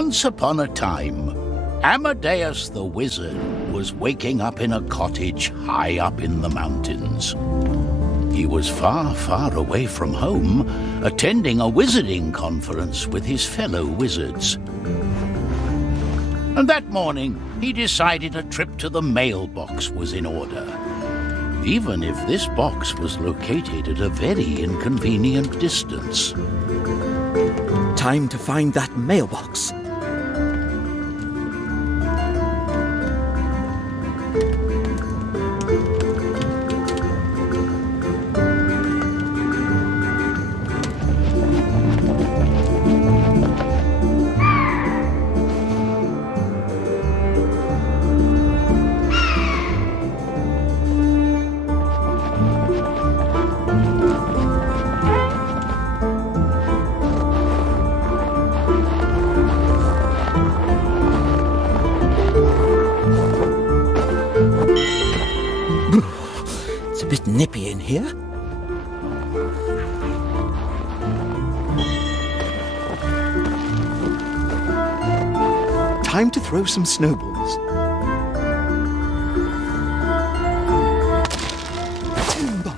Once upon a time, Amadeus the wizard was waking up in a cottage high up in the mountains. He was far, far away from home, attending a wizarding conference with his fellow wizards. And that morning, he decided a trip to the mailbox was in order, even if this box was located at a very inconvenient distance. Time to find that mailbox. Nippy in here. Time to throw some snowballs. Timber.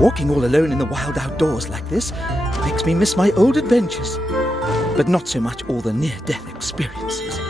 Walking all alone in the wild outdoors like this makes me miss my old adventures, but not so much all the near-death experiences.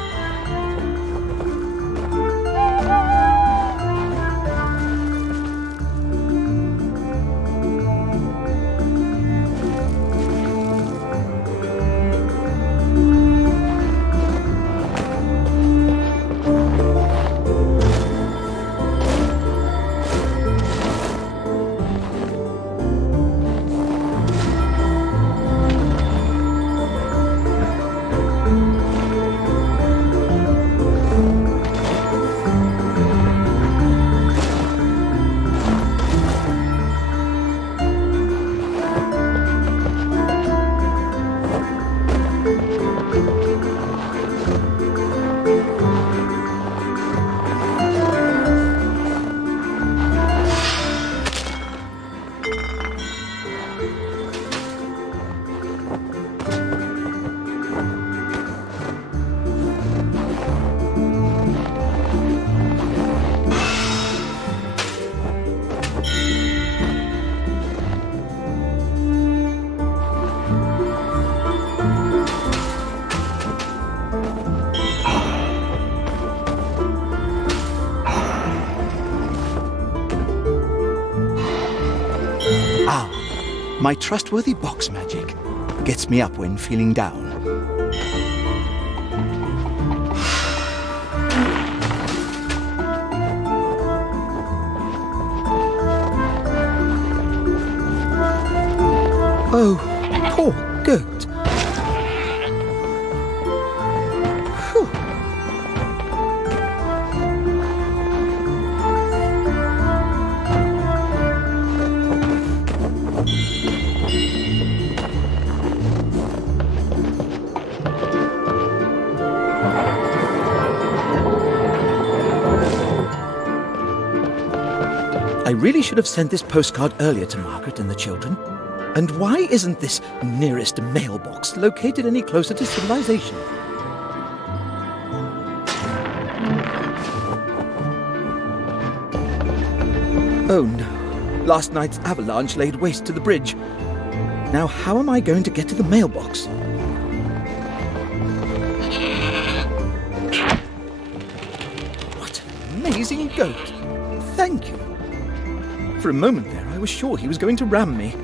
My trustworthy box magic gets me up when feeling down. I really should have sent this postcard earlier to Margaret and the children. And why isn't this nearest mailbox located any closer to civilization? Oh no. Last night's avalanche laid waste to the bridge. Now how am I going to get to the mailbox? What an amazing goat. Thank you. For a moment there, I was sure he was going to ram me.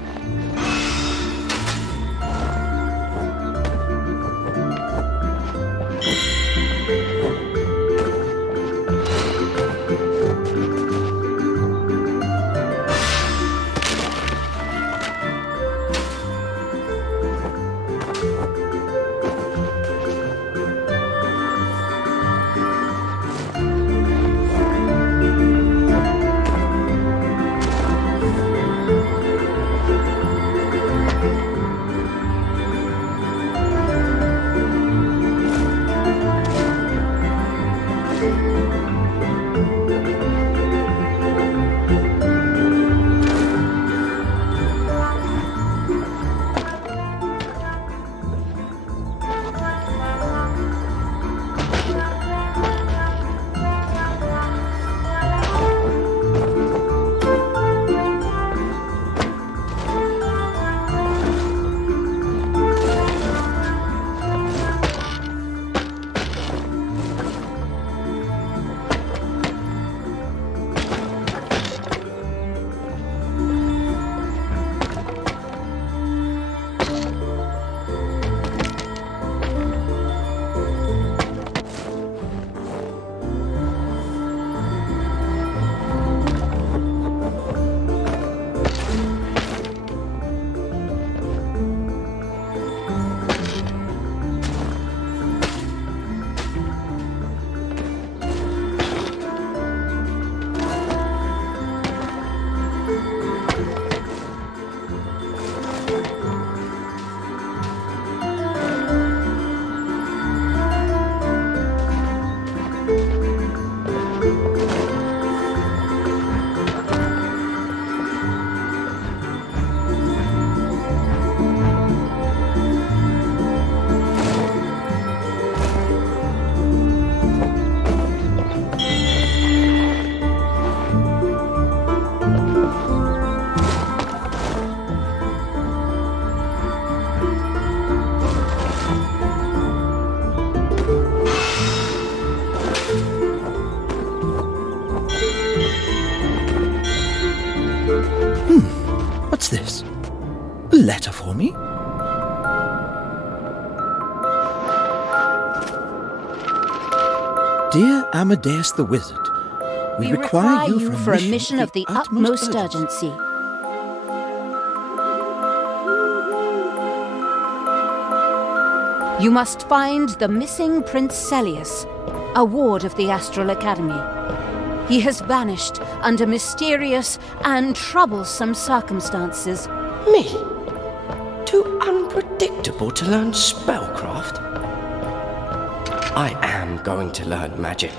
What's this? A letter for me? Dear Amadeus the Wizard, we require you for a mission of the utmost urgency. You must find the missing Prince Selius, a ward of the Astral Academy. He has vanished under mysterious and troublesome circumstances. Me? Too unpredictable to learn spellcraft? I am going to learn magic.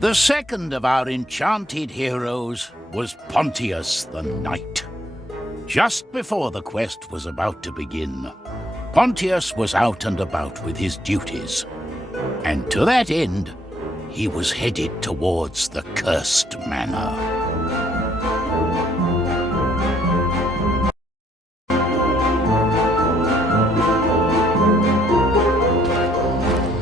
The second of our enchanted heroes was Pontius the Knight. Just before the quest was about to begin, Pontius was out and about with his duties, and to that end, he was headed towards the cursed manor.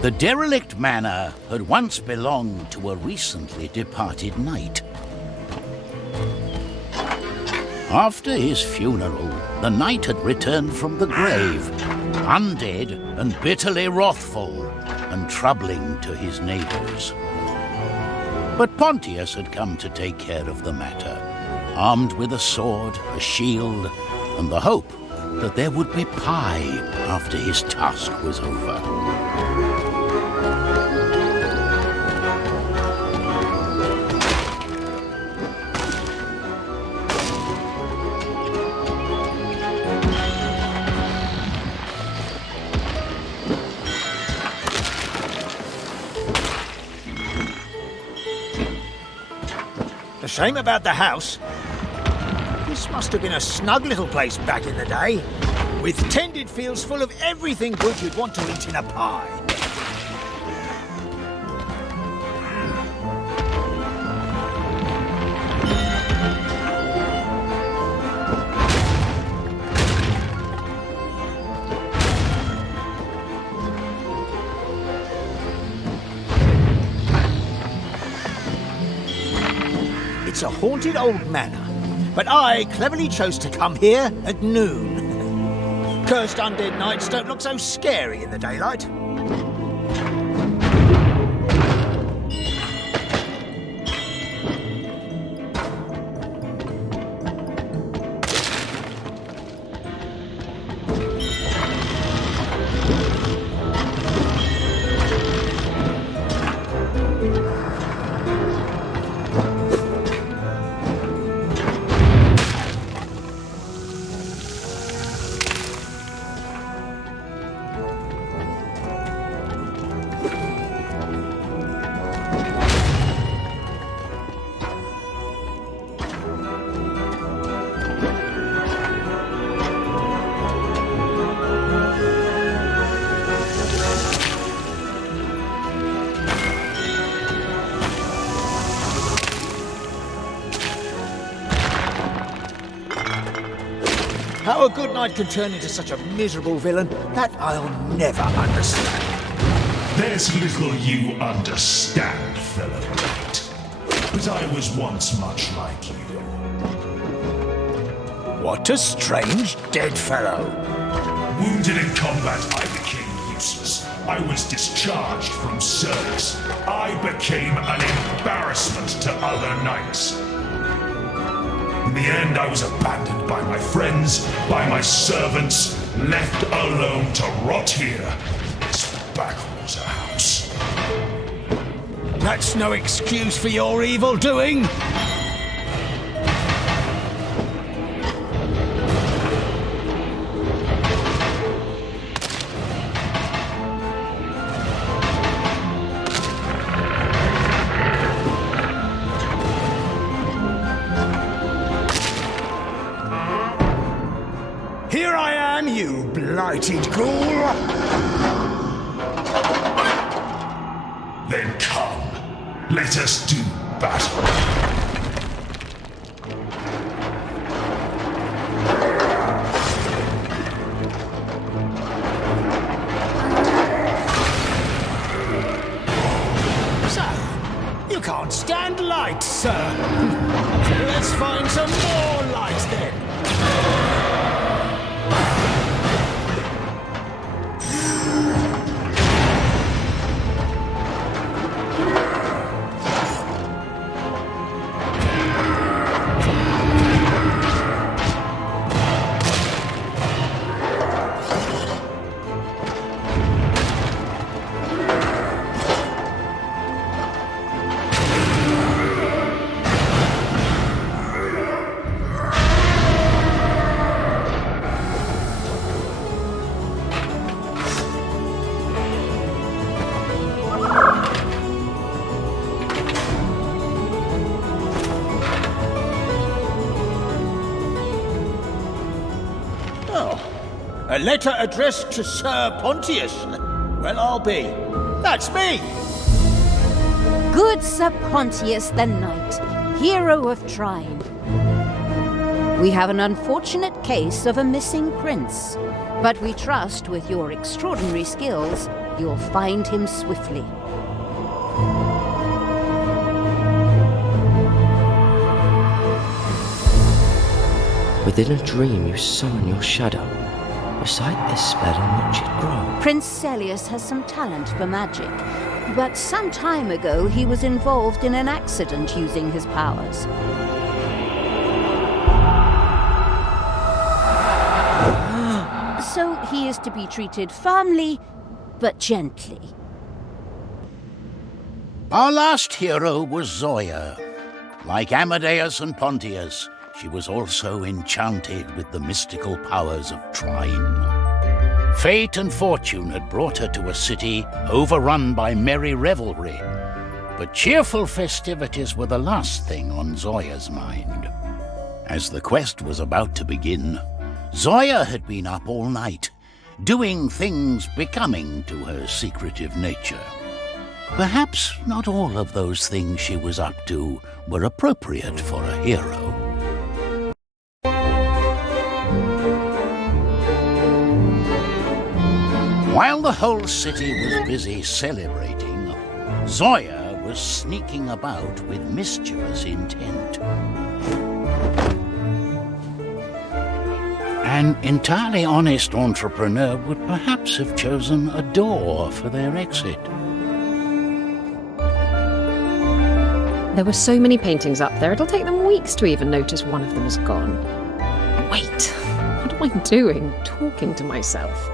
The derelict manor had once belonged to a recently departed knight. After his funeral, the knight had returned from the grave, undead and bitterly wrathful, and troubling to his neighbors. But Pontius had come to take care of the matter, armed with a sword, a shield, and the hope that there would be pie after his task was over. The shame about the house. This must have been a snug little place back in the day, with tended fields full of everything good you'd want to eat in a pie. It's a haunted old manor, but I cleverly chose to come here at noon. Cursed undead nights don't look so scary in the daylight. How a good knight can turn into such a miserable villain, that I'll never understand. There's little you understand, fellow knight. But I was once much like you. What a strange dead fellow. Wounded in combat, I became useless. I was discharged from service. I became an embarrassment to other knights. In the end, I was abandoned by my friends, by my servants, left alone to rot here in this backwater house. That's no excuse for your evil doing. Here I am, you blighted ghoul! Then come, let us do battle. So, you can't stand light, sir. Let's find some more light then. A letter addressed to Sir Pontius. Well, I'll be. That's me! Good Sir Pontius the Knight, hero of Trine. We have an unfortunate case of a missing prince, but we trust with your extraordinary skills, you'll find him swiftly. Within a dream you summon your shadow. Recite this spell and watch it grow. Prince Selius has some talent for magic, but some time ago he was involved in an accident using his powers. So he is to be treated firmly, but gently. Our last hero was Zoya. Like Amadeus and Pontius, she was also enchanted with the mystical powers of Trine. Fate and fortune had brought her to a city overrun by merry revelry, but cheerful festivities were the last thing on Zoya's mind. As the quest was about to begin, Zoya had been up all night, doing things becoming to her secretive nature. Perhaps not all of those things she was up to were appropriate for a hero. While the whole city was busy celebrating, Zoya was sneaking about with mischievous intent. An entirely honest entrepreneur would perhaps have chosen a door for their exit. There were so many paintings up there, it'll take them weeks to even notice one of them is gone. Wait, what am I doing? Talking to myself.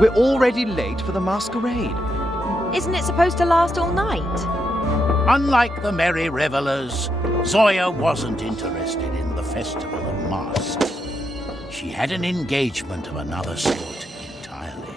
We're already late for the masquerade. Isn't it supposed to last all night? Unlike the merry revelers, Zoya wasn't interested in the festival of masks. She had an engagement of another sort entirely.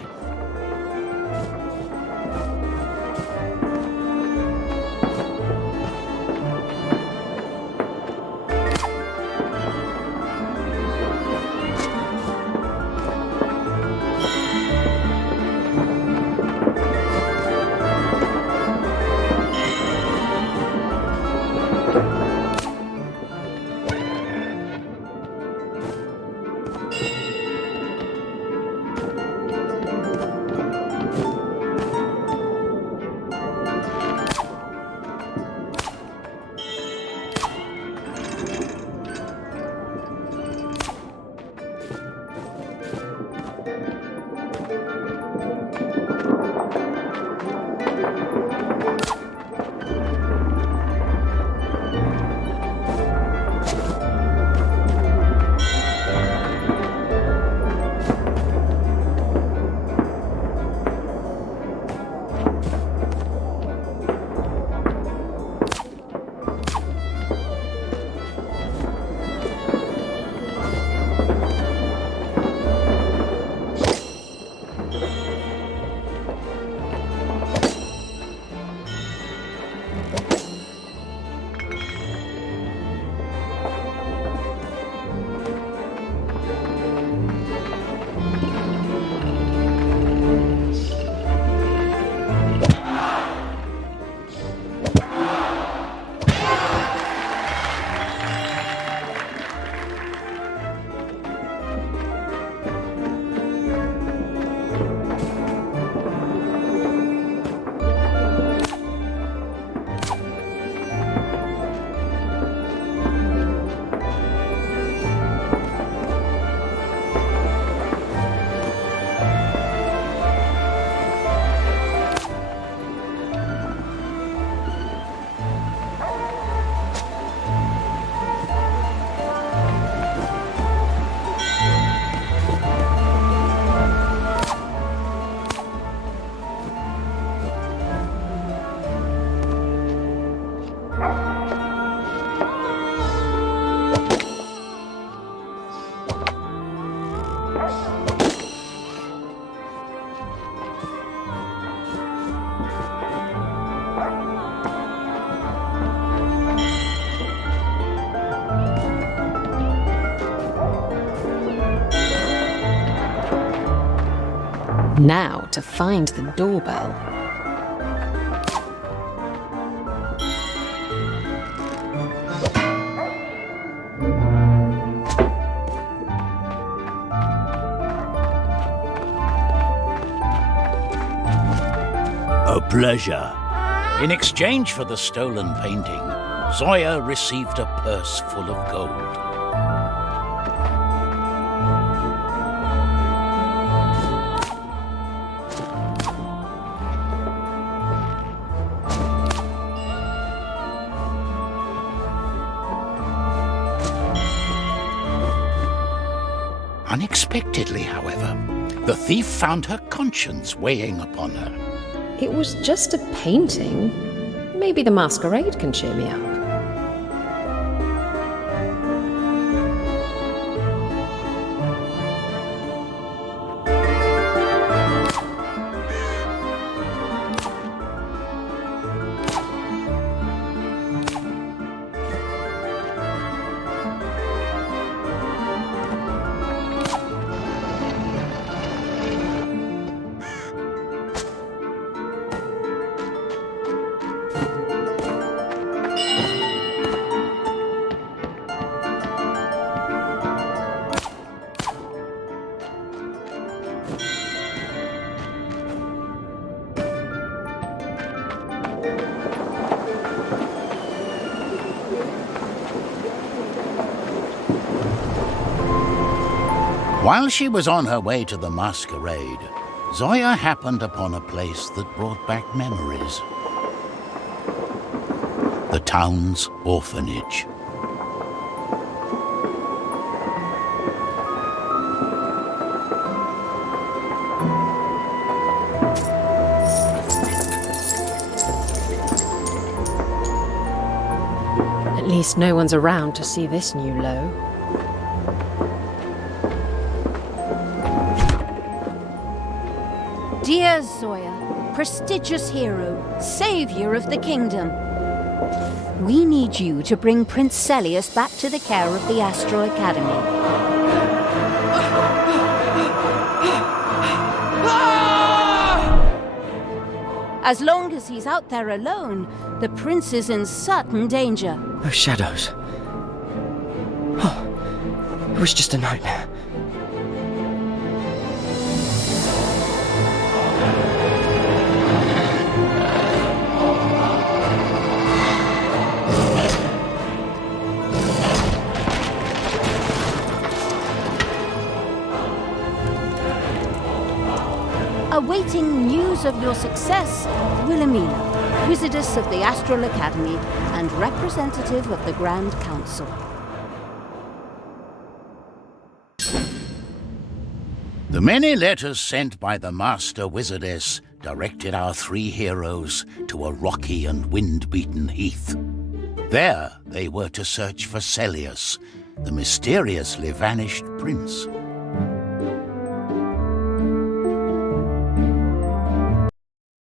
Now to find the doorbell. A pleasure. In exchange for the stolen painting, Zoya received a purse full of gold. Unexpectedly, however, the thief found her conscience weighing upon her. It was just a painting. Maybe the masquerade can cheer me up. While she was on her way to the masquerade, Zoya happened upon a place that brought back memories. The town's orphanage. At least no one's around to see this new low. Dear Zoya, prestigious hero, savior of the kingdom, we need you to bring Prince Selius back to the care of the Astral Academy. As long as he's out there alone, the prince is in certain danger. Those shadows. Oh, it was just a nightmare. Awaiting news of your success, Wilhelmina, Wizardess of the Astral Academy and representative of the Grand Council. The many letters sent by the Master Wizardess directed our three heroes to a rocky and wind-beaten heath. There they were to search for Selius, the mysteriously vanished prince.